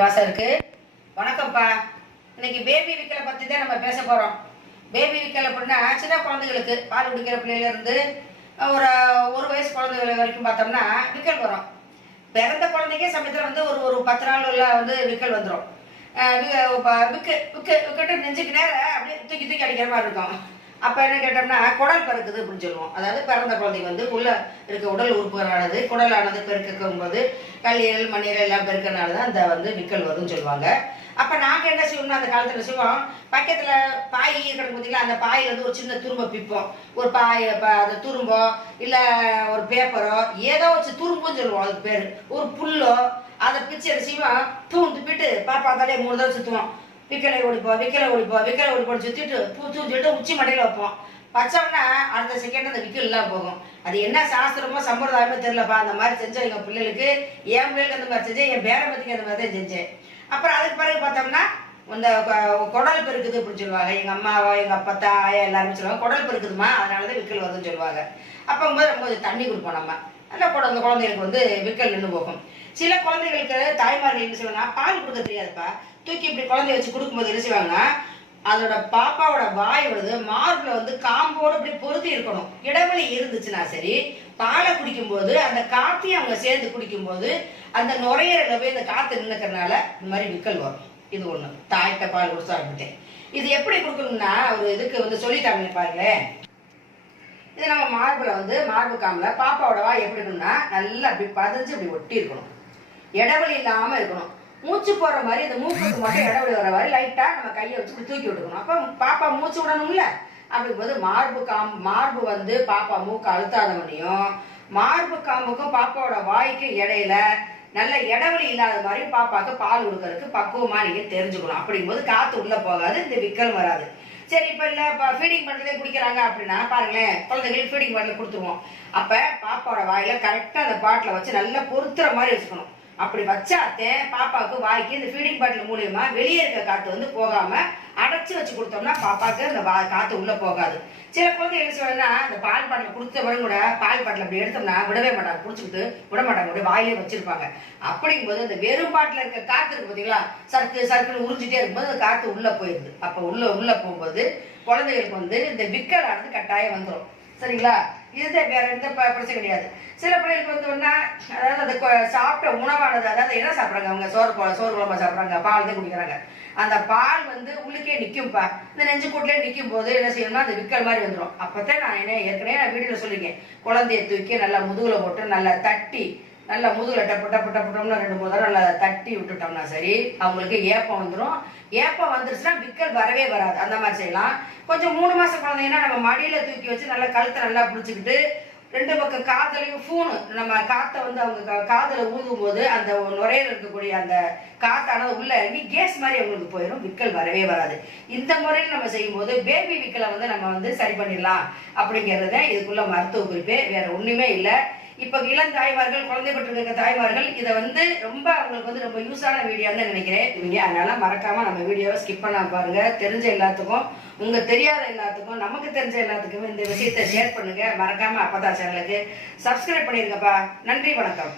வாசம் இருக்கு. வணக்கம்ப்பா. இன்னைக்கு பேபி விக்கலை பற்றி தான் நம்ம பேச போகிறோம். பேபி விக்கல் அப்படின்னா சின்ன குழந்தைகளுக்கு பால் குடிக்கிற பிள்ளையிலேருந்து ஒரு வயசு குழந்தைகள் வரைக்கும் பார்த்தோம்னா விக்கல் வரும். பிறந்த குழந்தைக்கே சமயத்தில் ஒரு 10 நாள் விக்கல் வந்துடும். விக்கிட்டு நெஞ்சுக்கு நேரம் அப்படியே தூக்கி தூக்கி அடிக்கிற மாதிரி இருக்கும். அப்போ என்ன கேட்டோம்னா குடல் பெருக்குது அப்படின்னு சொல்லுவோம். அதாவது பிறந்த குழந்தைக்கு உள்ள இருக்க உடல் உறுப்புகளானது குடலானது பெருக்கும் போது கல்லீரல் மண்ணீரல் எல்லாம் பெருக்கனால தான் அந்த விக்கல் வரும்னு சொல்லுவாங்க. அப்போ நாங்கள் என்ன செய்வோம்னா அந்த காலத்தில் செய்வோம், பக்கத்தில் பாய் கிடக்கு பார்த்தீங்களா, அந்த பாயில் ஒரு சின்ன துரும்பை பிப்போம். ஒரு அந்த துரும்போ இல்லை ஒரு பேப்பரோ ஏதோ வச்சு துரும்புன்னு சொல்லுவோம், அதுக்கு பேர். ஒரு புல்லோ அதை பிச்சு என்ன செய்வோம், துப்பிட்டு பாப்பா தலையை 3 தடவை சுற்றுவோம். விக்கலை ஓடிப்போம் சுற்றிட்டு தூஞ்சிட்டு உச்சி மண்டையில் வைப்போம். வச்சோம்னா அடுத்த செகண்ட் அந்த விக்கல் எல்லாம் போகும். அது என்ன சாஸ்திரமோ சம்பிரதாயமோ தெரியலப்பா. அந்த மாதிரி செஞ்சேன் எங்கள் பிள்ளைகளுக்கு. என் பிள்ளைகளுக்கு அந்த மாதிரி செஞ்சேன், என் பேரம்பத்திக்கு அந்த மாதிரி தான் செஞ்சேன். அப்புறம் அதுக்கு பிறகு பார்த்தோம்னா இந்த குடல் பெருக்குது அப்படின்னு சொல்லுவாங்க. எங்கள் அம்மாவோ எங்கள் அப்பத்தா ஆயா எல்லாருமே சொல்லுவாங்க, குடல் பெருக்குதுமா அதனால தான் விக்கல் வருதுன்னு சொல்லுவாங்க. அப்போங்கும்போது ரொம்ப தண்ணி கொடுப்போம் நம்ம. நல்லா அந்த குழந்தைகளுக்கு விக்கல் நின்று போகும். சில குழந்தைகளுக்கு தாய்மார்கள் என்ன செய்வாங்க, பால் கொடுக்க தெரியாதுப்பா. தூக்கி இப்படி குழந்தைய வச்சு கொடுக்கும்போது என்ன செய்வாங்க, அதோட பாப்பாவோட வாய் மார்புல காம்போடு இப்படி பொருத்தி இருக்கணும். இடைவெளி இருந்துச்சுன்னா சரி, பாலை குடிக்கும் போது அந்த காத்தையும் அவங்க சேர்ந்து குடிக்கும் போது அந்த நுரையீரல போய் அந்த காத்து நின்னுக்கிறதுனால இந்த மாதிரி விக்கல் வரும். இது ஒண்ணு. தாய்ட்ட பால் கொடுத்து ஆரம்பிட்டேன். இது எப்படி கொடுக்கணும்னா ஒரு இதுக்கு சொல்லிட்டாங்க பாருங்களேன். இது நம்ம மார்புல மார்பு காம்புல பாப்பாவோட வாய் எப்படி இருக்கணும்னா நல்லா அப்படி பதிஞ்சு இப்படி ஒட்டி இருக்கணும். இடைவெளி இல்லாம இருக்கணும். மூச்சு போற மாதிரி இந்த மூக்குக்கு மட்டும் இடைவெளி வர மாதிரி லைட்டா நம்ம கையை வச்சு தூக்கி விட்டுக்கணும். அப்ப பாப்பா மூச்சு விடணும்ல. அப்படிங்கும்போது மார்பு பாப்பா மூக்கு அழுத்தாத மணியும் மார்பு காம்புக்கும் பாப்பாவோட வாய்க்கும் இடையில நல்ல இடைவெளி இல்லாத மாதிரி பாப்பாக்கு பால் கொடுக்கறதுக்கு பக்குவமா நீங்க தெரிஞ்சுக்கணும். அப்படிங்கும்போது காத்து உள்ள போகாது, இந்த விக்கல் வராது. சரி, இப்ப இல்ல ஃபீடிங் பாட்டிலே குடிக்கிறாங்க அப்படின்னா பாருங்களேன், குழந்தைங்களுக்கு ஃபீடிங் பாட்டில் கொடுத்துருவோம். அப்ப பாப்பாவோட வாயில கரெக்டா அந்த பாட்டில வச்சு நல்லா பொருத்துற மாதிரி வச்சுக்கணும். அப்படி வச்சாத்தே பாப்பாவுக்கு வாய்க்கு இந்த ஃபீடிங் பாட்டில் மூலியமா வெளியே இருக்க காத்து போகாம அடைச்சு வச்சு கொடுத்தோம்னா பாப்பாக்கு அந்த காத்து உள்ள போகாது. சில குழந்தை என்ன செய்வாங்கன்னா இந்த பால் பாட்டில் கொடுத்த பிறகு கூட பால் பாட்டில் அப்படி எடுத்தோம்னா விடவே மாட்டாங்க, குடிச்சுக்கிட்டு விட மாட்டாங்க, அப்படியே வாயிலே வச்சிருப்பாங்க. அப்படிங்கும்போது அந்த வெறும் பாட்டில் இருக்க காத்து இருக்கு பார்த்தீங்களா, சர்க்குன்னு உறிஞ்சிட்டே இருக்கும்போது அந்த காத்து உள்ள போயிருது. அப்ப உள்ள போகும்போது குழந்தைகளுக்கு இந்த விக்கலானது கட்டாயம் வந்துடும். சரிங்களா? இதுதான், வேற எந்த பிரச்சனை கிடையாது. சில பிள்ளைகளுக்கு அதாவது அந்த சாப்பிட்ட உணவானது, அதாவது என்ன சாப்பிட்றாங்க, அவங்க சோறு குழம்பா சாப்பிட்றாங்க, பால் தான் குடிக்கிறாங்க. அந்த பால் உள்ளுக்கே நிற்கும்ப்பா. இந்த நெஞ்சு கூட்டிலே நிற்கும் போது என்ன செய்யணும்னா அந்த விக்கல் மாதிரி வந்துடும். அப்பதான் நான் ஏற்கனவே வீடியோல சொல்லிருக்கேன், குழந்தைய தூக்கி நல்லா முதுகுல போட்டு நல்லா தட்டி நல்லா முதுகுல டப்பட்டோம்னா 2-3 தடவை நல்லா தட்டி விட்டுட்டோம்னா சரி, அவங்களுக்கு ஏப்பம் வந்துடும். ஏப்பம் வந்துருச்சுன்னா விக்கல் வரவே வராது. அந்த மாதிரி செய்யலாம். கொஞ்சம் 3 மாசம் குழந்தைங்கன்னா நம்ம மடியில தூக்கி வச்சு நல்லா கழுத்தை நல்லா பிடிச்சிக்கிட்டு 2 பக்கம் காதலையும் ஃபூனு நம்ம காத்தை அவங்க காதல ஊதும் போது அந்த நுரையில இருக்கக்கூடிய அந்த காத்தானது உள்ள இறங்கி கேஸ் மாதிரி அவங்களுக்கு போயிடும், விக்கல் வரவே வராது. இந்த முறையில் நம்ம செய்யும் போது பேபி விக்கலை நம்ம சரி பண்ணிடலாம். அப்படிங்கிறத இதுக்குள்ள மருத்துவ குறிப்பே, வேற ஒண்ணுமே இல்லை. இப்ப இளம் தாய்மார்கள், குழந்தை பெற்று இருக்க தாய்மார்கள் இதை ரொம்ப அவங்களுக்கு ரொம்ப யூஸான வீடியோன்னு நினைக்கிறேன் இவங்க. அதனால மறக்காம நம்ம வீடியோவை ஸ்கிப் பண்ணாம பாருங்க. தெரிஞ்ச எல்லாத்துக்கும், தெரியாத எல்லாத்துக்கும், நமக்கு தெரிஞ்ச எல்லாத்துக்குமே இந்த விஷயத்தை ஷேர் பண்ணுங்க. மறக்காம அப்பதா சேனலுக்கு சப்ஸ்கிரைப் பண்ணிருங்கப்பா. நன்றி, வணக்கம்.